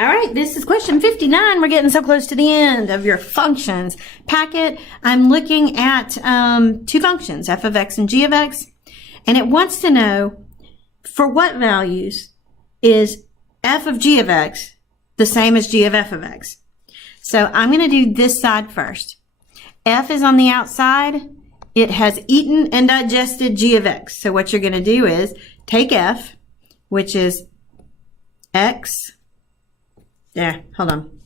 All right, this is question 59. We're getting so close to the end of your functions packet. I'm looking at two functions, f of x and g of x, and it wants to know for what values is f of g of x the same as g of f of x. So I'm going to do this side first. F is on the outside. It has eaten and digested g of x. So what you're going to do is take f, which is x. Yeah, hold on.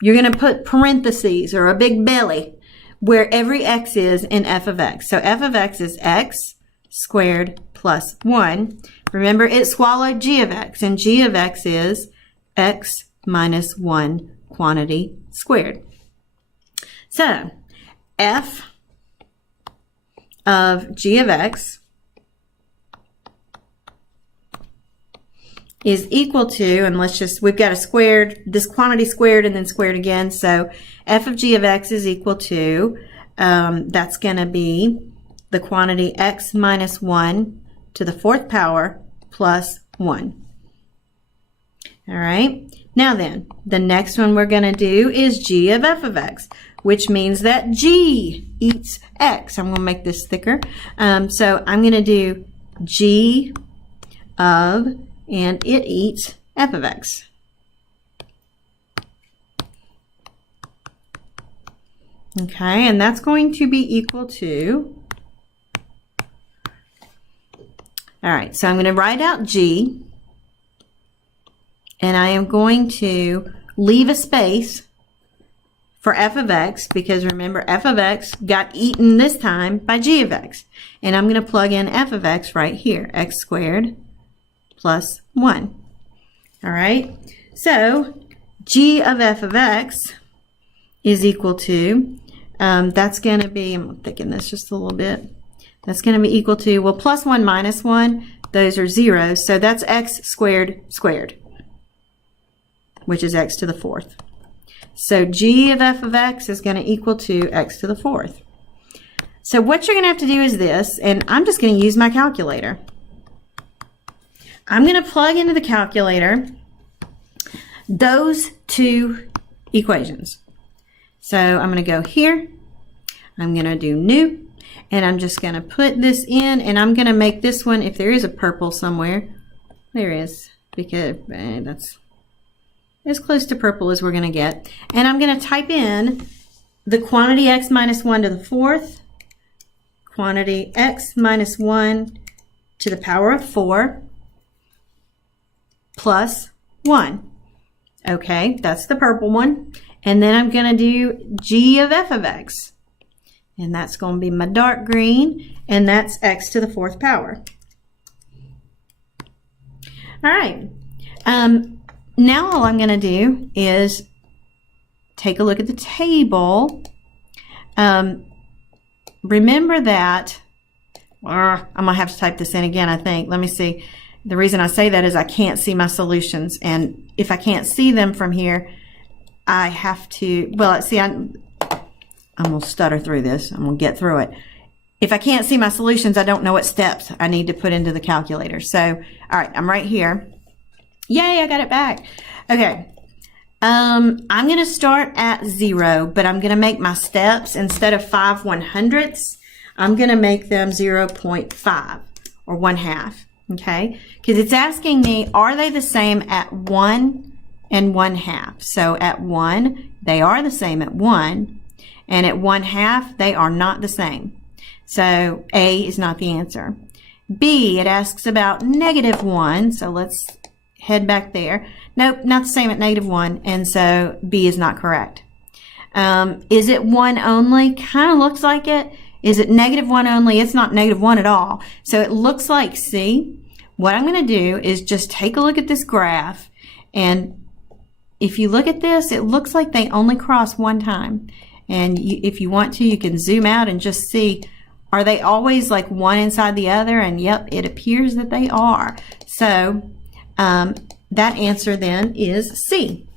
You're going to put parentheses or a big belly where every x is in f of x. So f of x is x squared plus 1. Remember, it swallowed g of x, and g of x is x minus 1 quantity squared. So f of g of x is equal to, and we've got a squared, this quantity squared and then squared again. So f of g of x is equal to, that's going to be the quantity x minus 1 to the 4th power plus 1. All right. Now then, the next one we're going to do is g of f of x, which means that g eats x. I'm going to make this thicker. So I'm going to do g of, and it eats f of x. Okay, and that's going to be equal to, all right, so I'm going to write out g, and I am going to leave a space for f of x, because remember, f of x got eaten this time by g of x. And I'm going to plug in f of x right here, x squared plus 1. All right, so g of f of x is equal to, that's going to be, I'm thinking this just a little bit, that's going to be equal to, well, plus 1 minus 1, those are zeros, so that's x squared squared, which is x to the 4th. So g of f of x is going to equal to x to the 4th. So what you're going to have to do is this, and I'm just going to use my calculator. I'm going to plug into the calculator those two equations. So I'm going to go here. I'm going to do new, and I'm just going to put this in, and I'm going to make this one, if there is a purple somewhere, there is, because that's as close to purple as we're going to get. And I'm going to type in the quantity x minus 1 to the 4th, quantity x minus 1 to the power of 4, plus 1. Okay, that's the purple one. And then I'm going to do g of f of x. And that's going to be my dark green, and that's x to the 4th power. All right. Now all I'm going to do is take a look at the table. Remember that, I'm going to have to type this in again, I think. Let me see. The reason I say that is I can't see my solutions. And if I can't see them from here, I have to, well, see, I'm going to stutter through this. I'm going to get through it. If I can't see my solutions, I don't know what steps I need to put into the calculator. So, all right, I'm right here. Yay, I got it back. Okay. I'm going to start at 0, but I'm going to make my steps, instead of 5 1/100ths, I'm going to make them 0.5 or 1/2. Okay, because it's asking me, are they the same at 1 and 1/2? So at 1, they are the same at 1, and at 1/2, they are not the same. So A is not the answer. B, it asks about -1, so let's head back there. Nope, not the same at -1, and so B is not correct. Is it 1 only? Kind of looks like it. Is it -1 only? It's not -1 at all. So it looks like C. What I'm going to do is just take a look at this graph, and if you look at this, it looks like they only cross one time. And if you want to, you can zoom out and just see, are they always like one inside the other? And yep, it appears that they are. So that answer then is C.